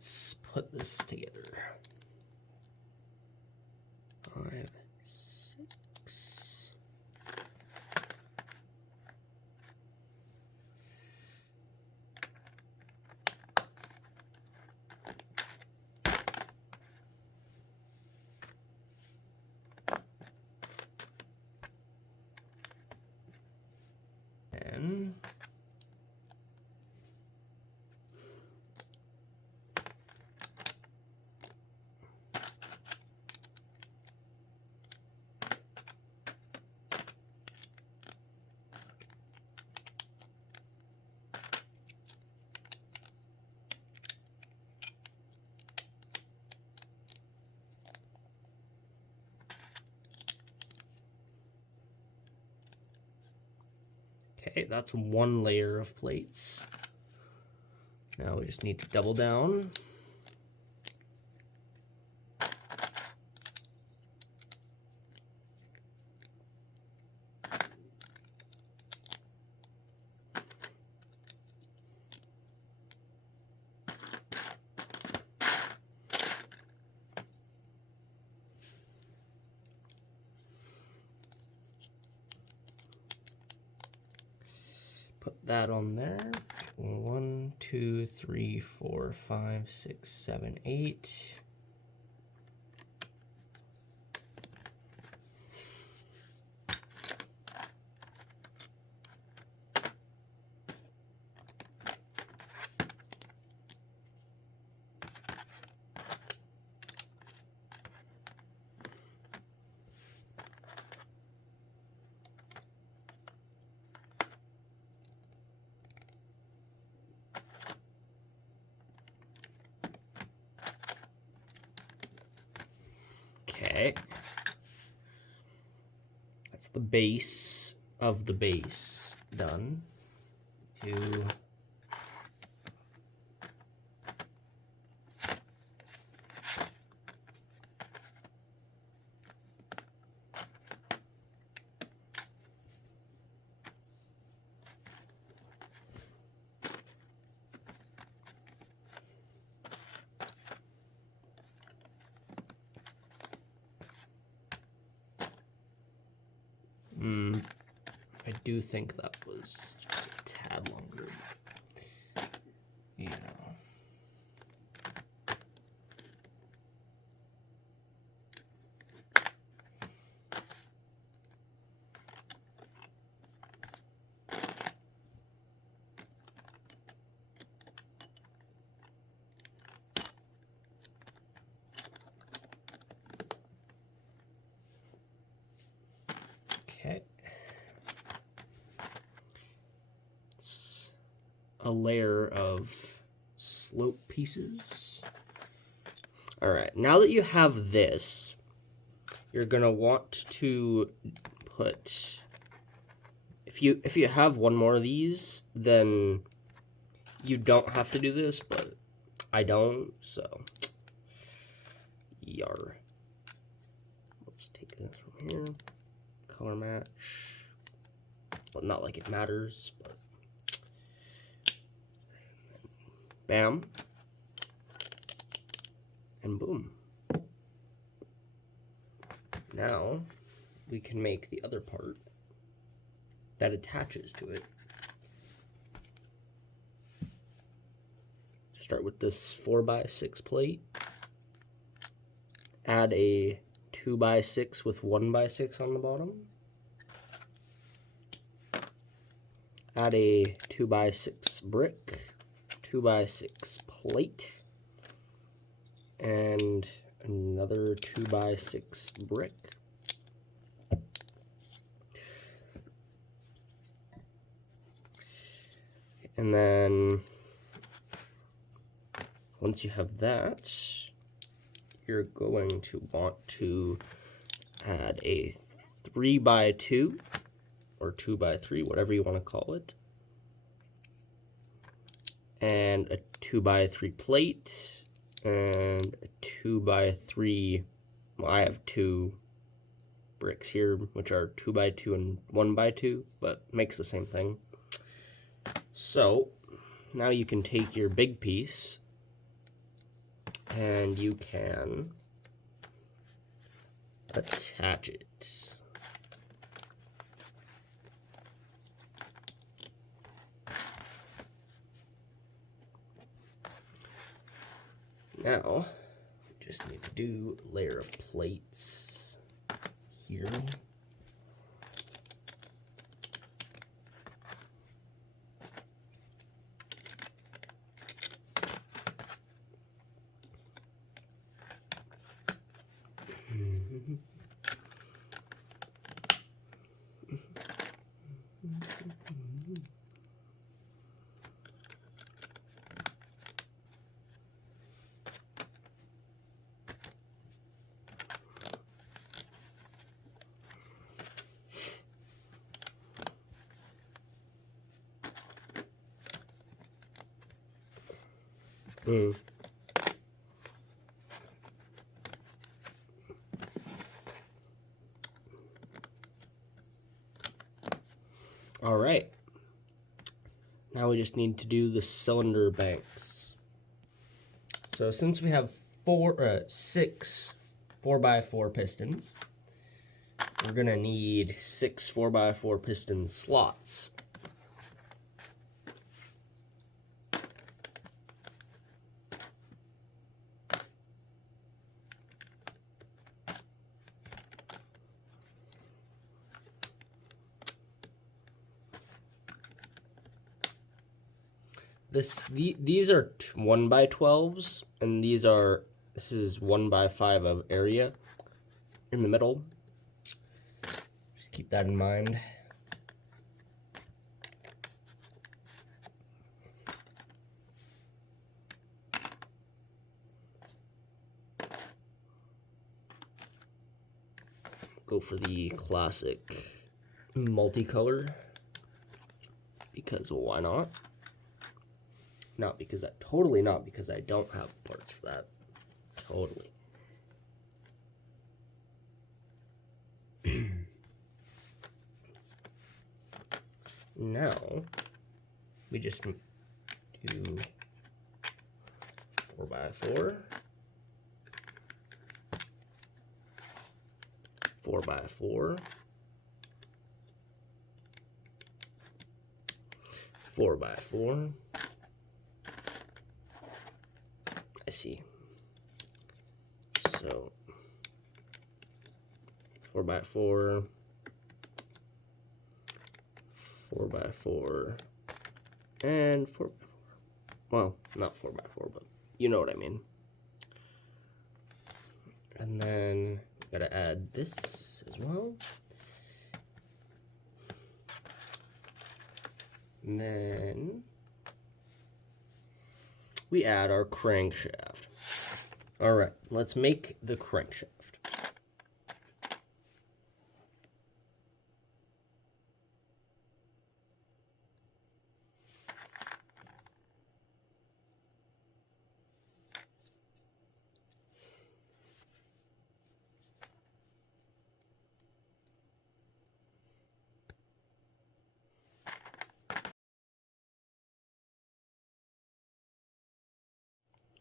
let's put this together. 5, 6. And okay, that's one layer of plates. Now we just need to double down. Put that on there. 1, 2, 3, 4, 5, 6, 7, 8. Okay, that's the base of the base done. 2, I do think that was just a tad longer. Yeah. Okay. It's a layer of slope pieces. All right, now that you have this, you're gonna want to put, if you have one more of these, then you don't have to do this, but I don't, so yar. Let's take this from here, color match. Well, not like it matters, but bam, and boom. Now we can make the other part that attaches to it. Start with this 4x6 plate. Add a 2x6 with 1x6 on the bottom. Add a 2x6 brick, 2x6 plate, and another 2x6 brick. And then once you have that, you're going to want to add a 3x2 or 2x3, whatever you want to call it, and a 2x3 plate, and a 2x3, well, I have 2 bricks here, which are 2x2 and 1x2, but makes the same thing. So now you can take your big piece and you can attach it. Now, we just need to do a layer of plates here. All right. Now we just need to do the cylinder banks. So since we have 6 4x4 pistons, we're gonna need 6 4x4 piston slots. These are 1x12s, and this is 1x5 of area in the middle. Just keep that in mind. Go for the classic multicolor, because why not? Totally not because I don't have parts for that. Totally. Now, we just do 4x4, 4x4, 4x4. I see. So 4x4, 4x4, and 4x4. Well, not 4x4, but you know what I mean. And then we gotta add this as well. And then we add our crankshaft. All right, let's make the crankshaft.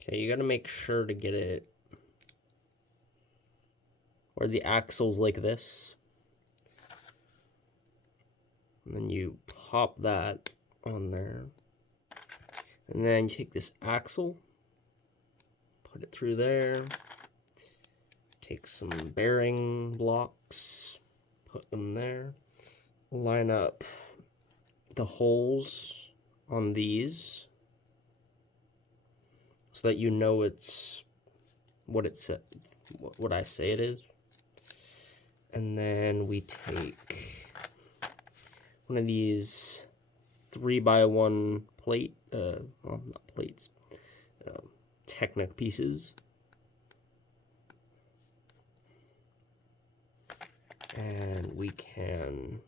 Okay, you gotta make sure to get it where the axle's like this. And then you pop that on there. And then you take this axle, put it through there. Take some bearing blocks, put them there. Line up the holes on these so that you know it's what it said, what I say it is. And then we take one of these 3x1 plate, well, not plates, Technic pieces. And we can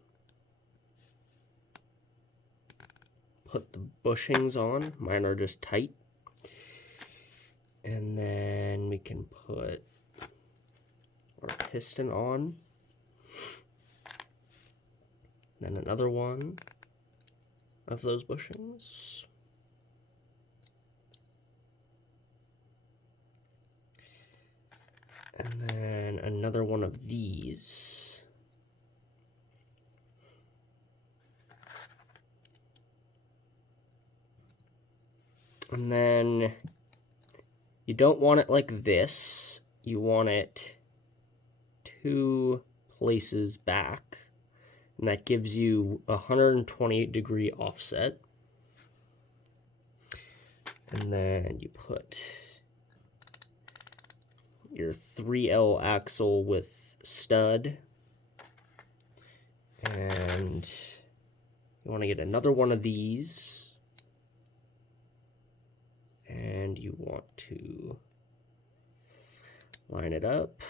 put the bushings on. Mine are just tight. And then we can put our piston on. Then another one of those bushings. another one of these. And then you don't want it like this. You want it 2 places back. And that gives you a 120-degree offset. And then you put your 3L axle with stud. And you want to get another one of these. And you want to line it up.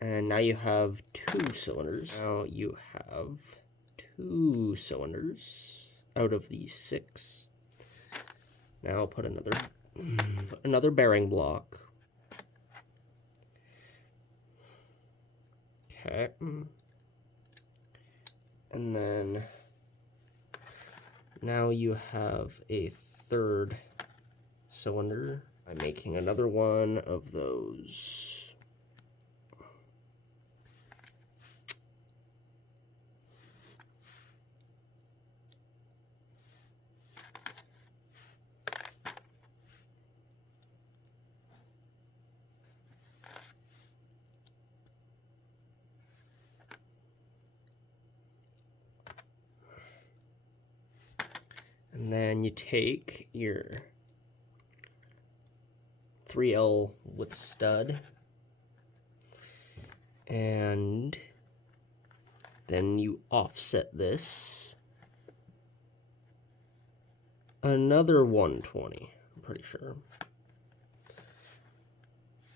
And now you have 2 cylinders. Now you have 2 cylinders out of the 6. Now put another bearing block. Okay. And then now you have a 3rd cylinder by making another one of those. And then you take your 3L with stud, and then you offset this another 120, I'm pretty sure.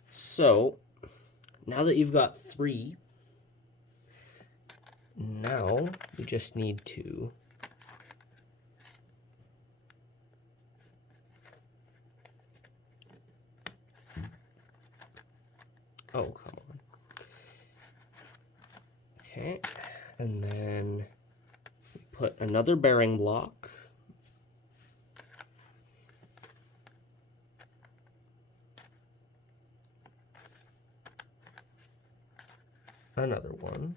So now that you've got 3, now you just need to oh, come on. Okay, and then we put another bearing block. Another one.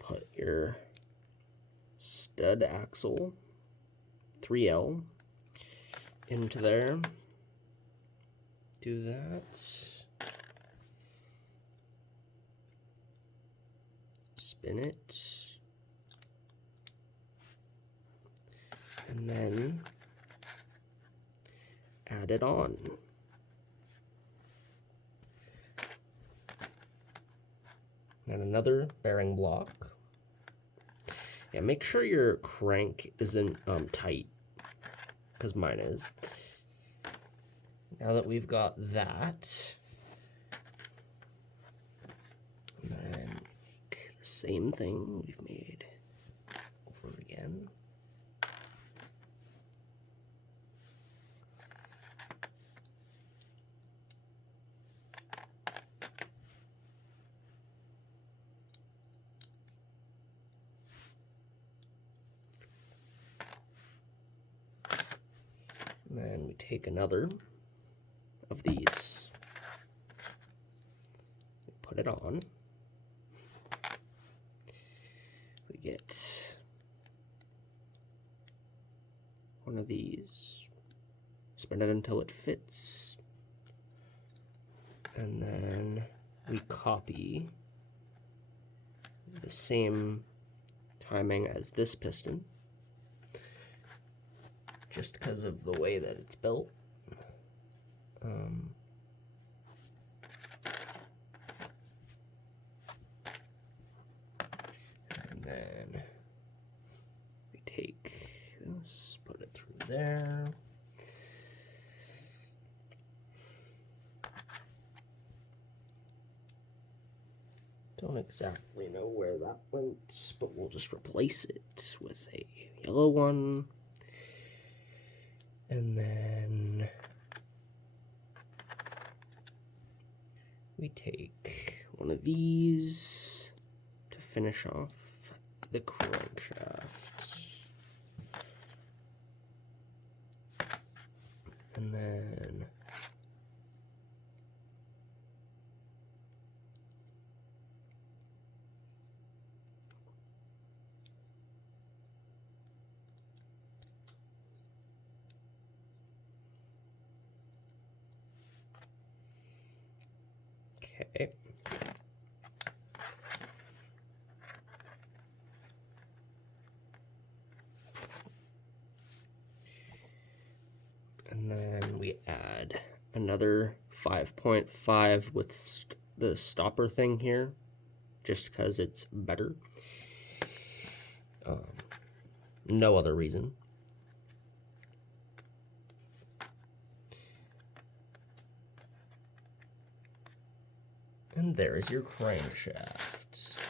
Put your stud axle 3L into there. Do that. Spin it. And then add it on. And another bearing block. Yeah, make sure your crank isn't tight, because mine is. Now that we've got that, and then make the same thing we've made over again. And then we take another of these, we put it on, we get one of these, spin it until it fits, and then we copy the same timing as this piston, just because of the way that it's built. And then we take this, put it through there. Don't exactly know where that went, but we'll just replace it with a yellow one. And then we take one of these to finish off the crankshaft. And then okay. And then we add another 5.5 with the stopper thing here, just because it's better. No other reason. And there is your crankshaft.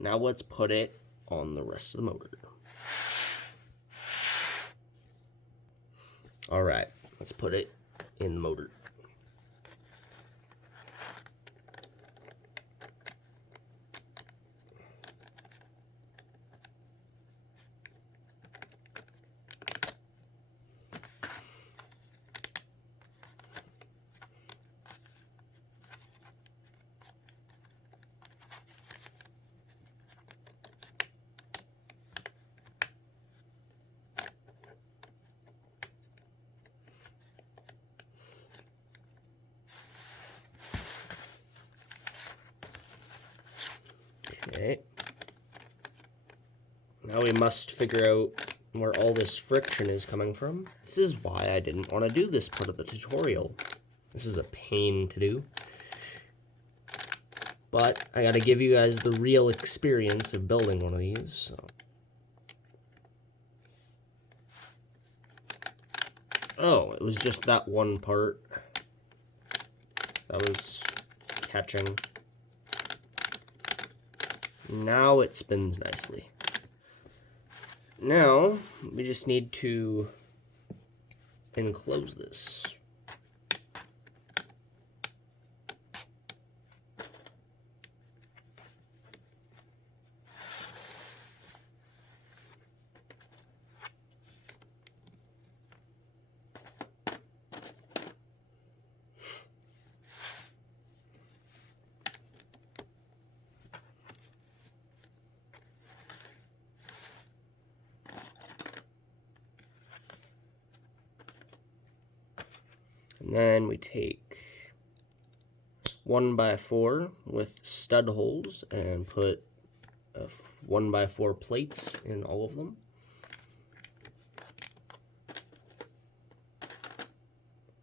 Now let's put it on the rest of the motor. All right, let's put it in the motor. Okay. Now we must figure out where all this friction is coming from. This is why I didn't want to do this part of the tutorial. This is a pain to do. But I gotta give you guys the real experience of building one of these. So. Oh, it was just that one part that was catching. Now it spins nicely. Now, we just need to enclose this. And then we take 1x4 with stud holes and put 1x4 plates in all of them.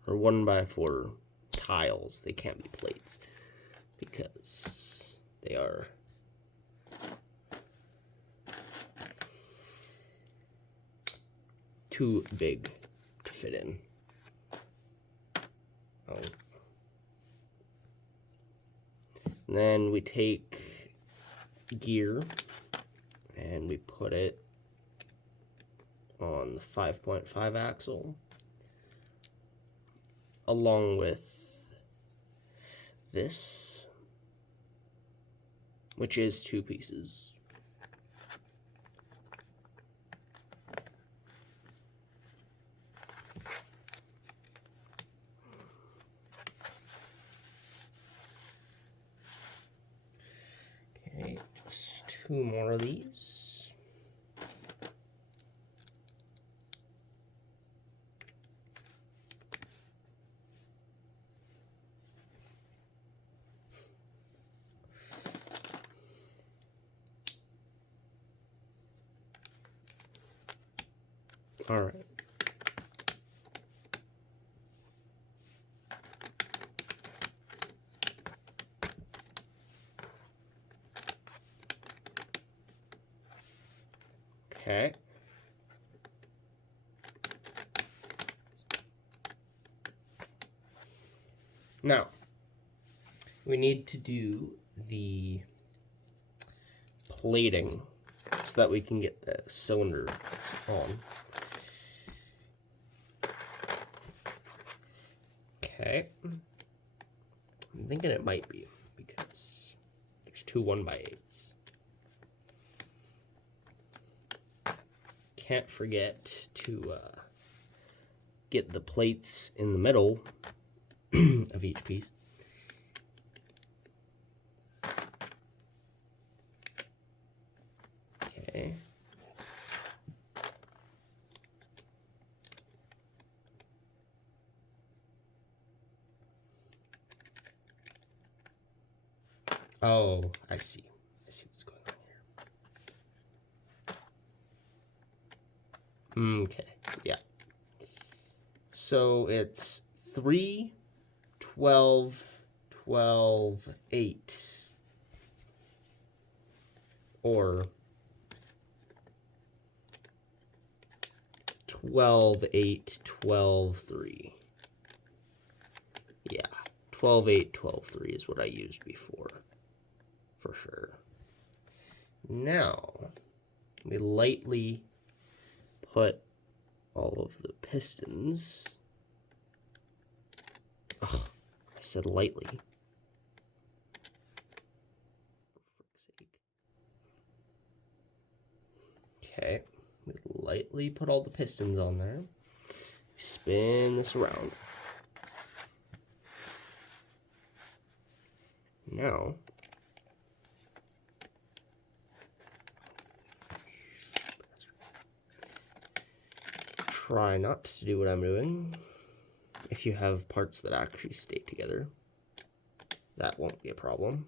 Or 1x4 tiles, they can't be plates because they are too big to fit in. Oh. And then we take gear and we put it on the 5.5 axle along with this, which is 2 pieces. Okay, just 2 more of these. All right. Okay. Now, we need to do the plating so that we can get the cylinder on. Okay. I'm thinking it might be because there's two 1x8s. Can't forget to get the plates in the middle of each piece. Okay. Oh, I see. I see what's going on here. Okay, yeah. So it's 3, 12, 12, 8. Or 12, 8, 12, 3. Yeah, 12, 8, 12, 3 is what I used before. For sure. Now, we lightly put all of the pistons. Oh, I said lightly. For frick's sake. Okay, we lightly put all the pistons on there. Spin this around. Now, try not to do what I'm doing. If you have parts that actually stay together, that won't be a problem.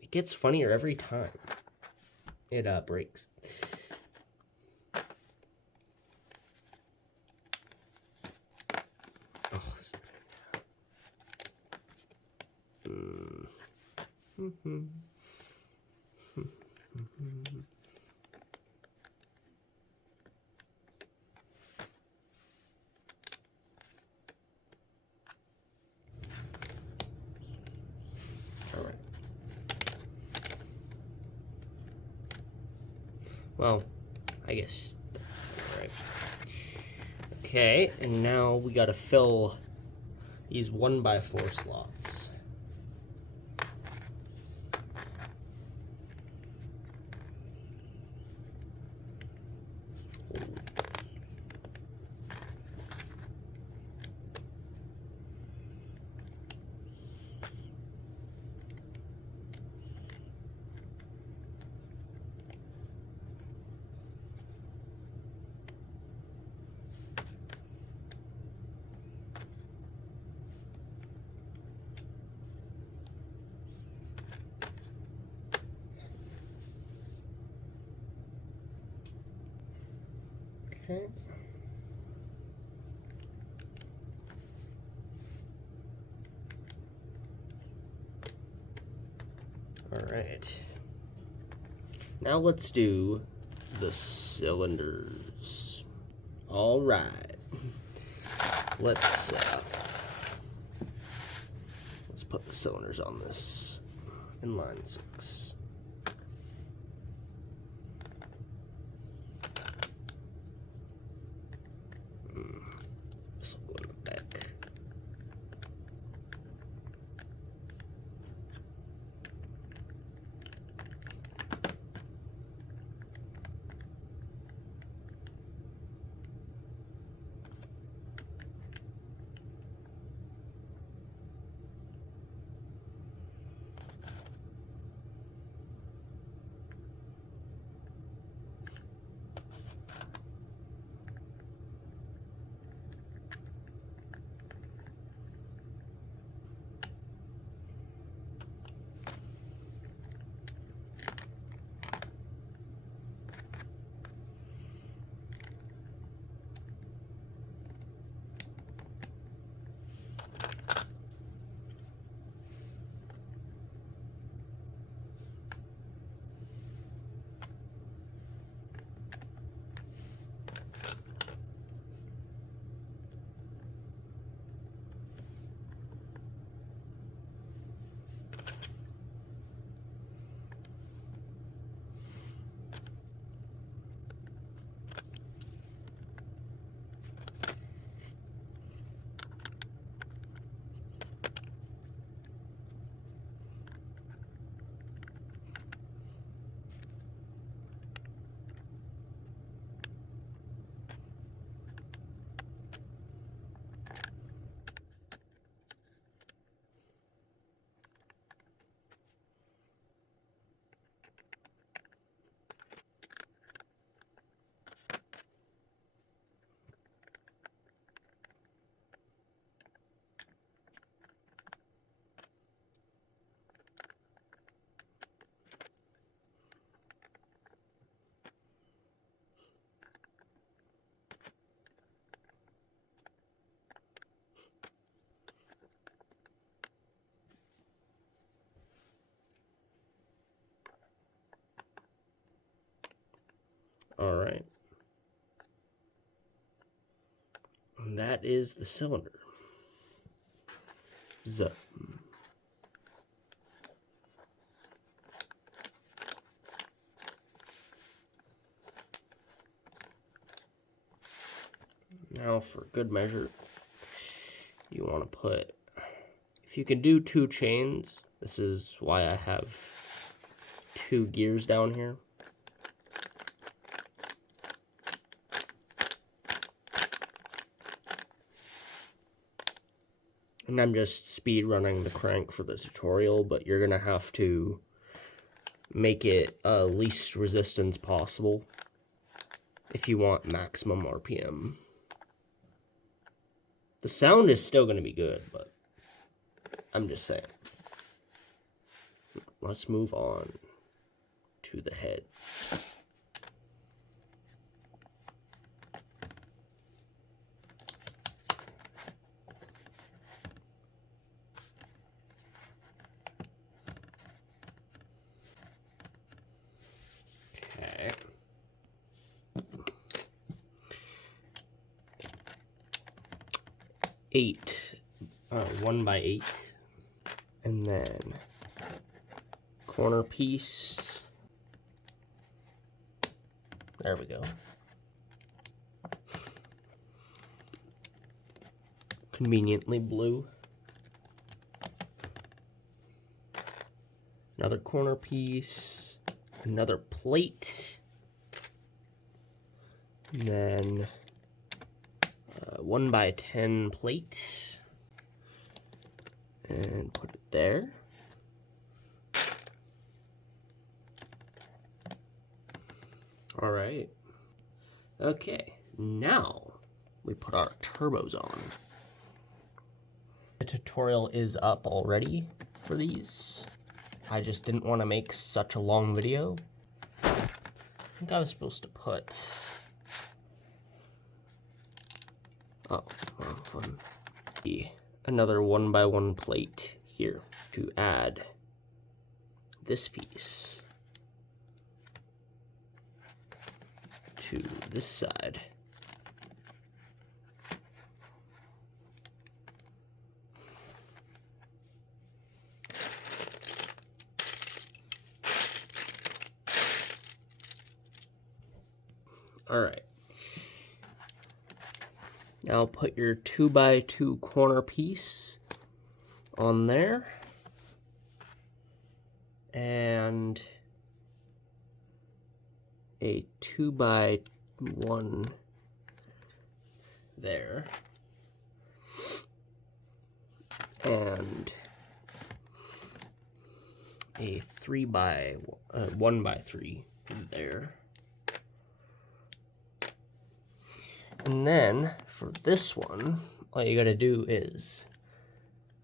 It gets funnier every time it breaks. Oh, all right. Well, I guess that's all right. Okay, and now we gotta fill these 1x4 slots. Okay. All right. Now let's do the cylinders. All right. Let's put the cylinders on this inline 6. This will go in the back. And that is the cylinder. Zup. Now for good measure, you want to put, if you can do 2 chains, this is why I have 2 gears down here. And I'm just speed running the crank for the tutorial, but you're gonna have to make it least resistance possible if you want maximum RPM. The sound is still gonna be good, but I'm just saying. Let's move on to the head. Okay. 8, 1 by 8, and then corner piece. There we go. Conveniently blue. Another corner piece, another plate, and then 1 by 10 plate, and put it there. All right. Okay, now we put our turbos on. The tutorial is up already for these. I just didn't want to make such a long video. I think I was supposed to put... Oh, wrong one. Another 1 by 1 plate here to add this piece to this side. All right. Now put your 2 by 2 corner piece on there, and a 2 by 1 there, and a 1 by 3 there. And then for this one, all you gotta do is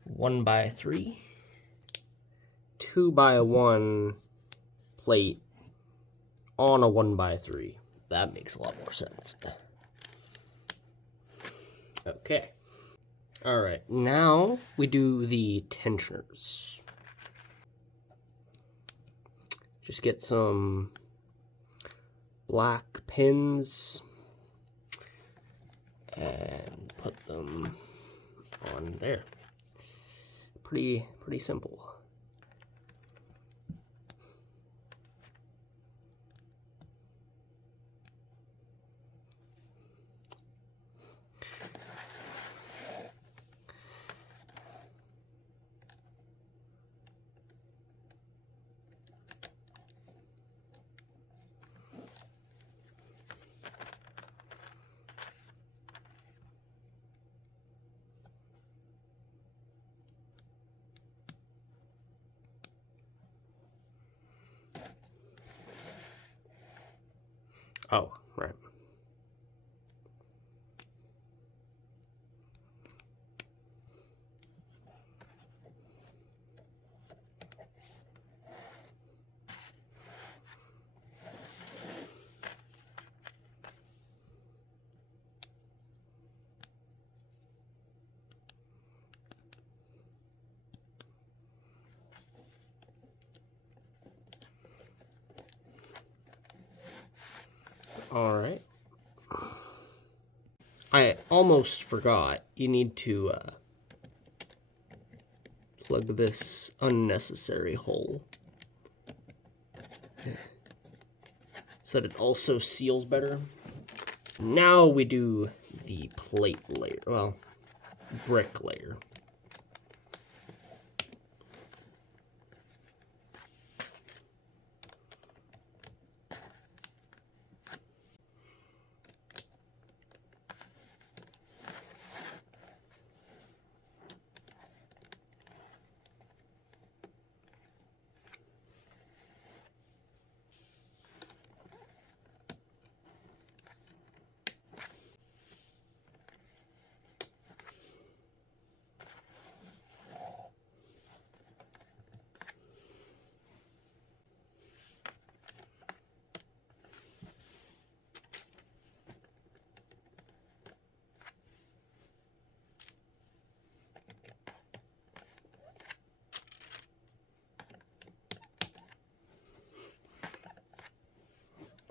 1 by 3, 2 by 1 plate on a 1 by 3. That makes a lot more sense. Okay. All right, now we do the tensioners. Just get some black pins and put them on there. Pretty simple. Oh, right. All right. I almost forgot. You need to plug this unnecessary hole so that it also seals better. Now we do the plate layer, well, brick layer.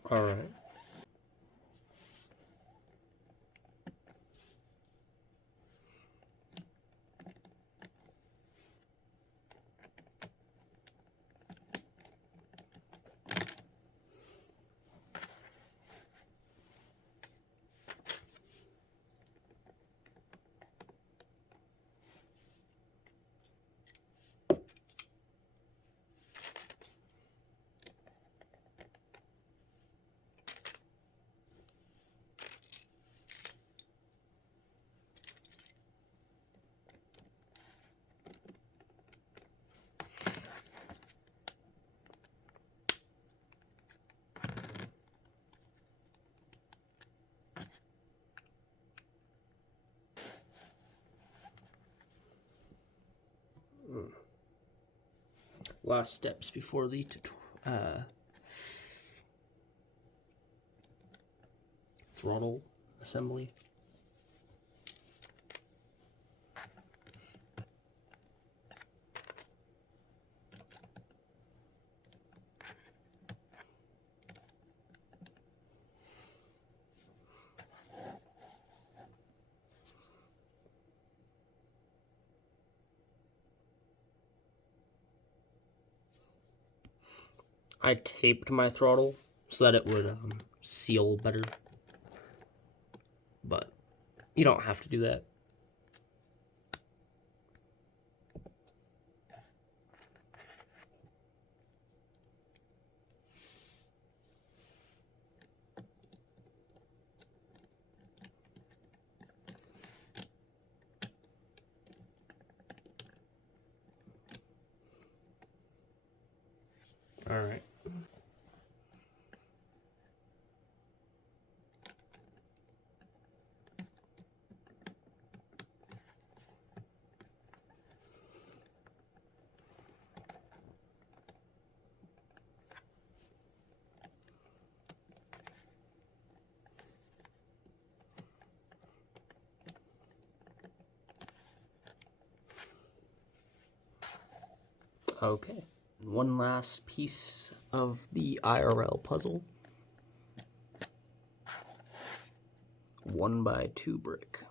All right. Last steps before the throttle assembly. I taped my throttle so that it would seal better, but you don't have to do that. All right. Okay. One last piece of the IRL puzzle. 1x2 brick.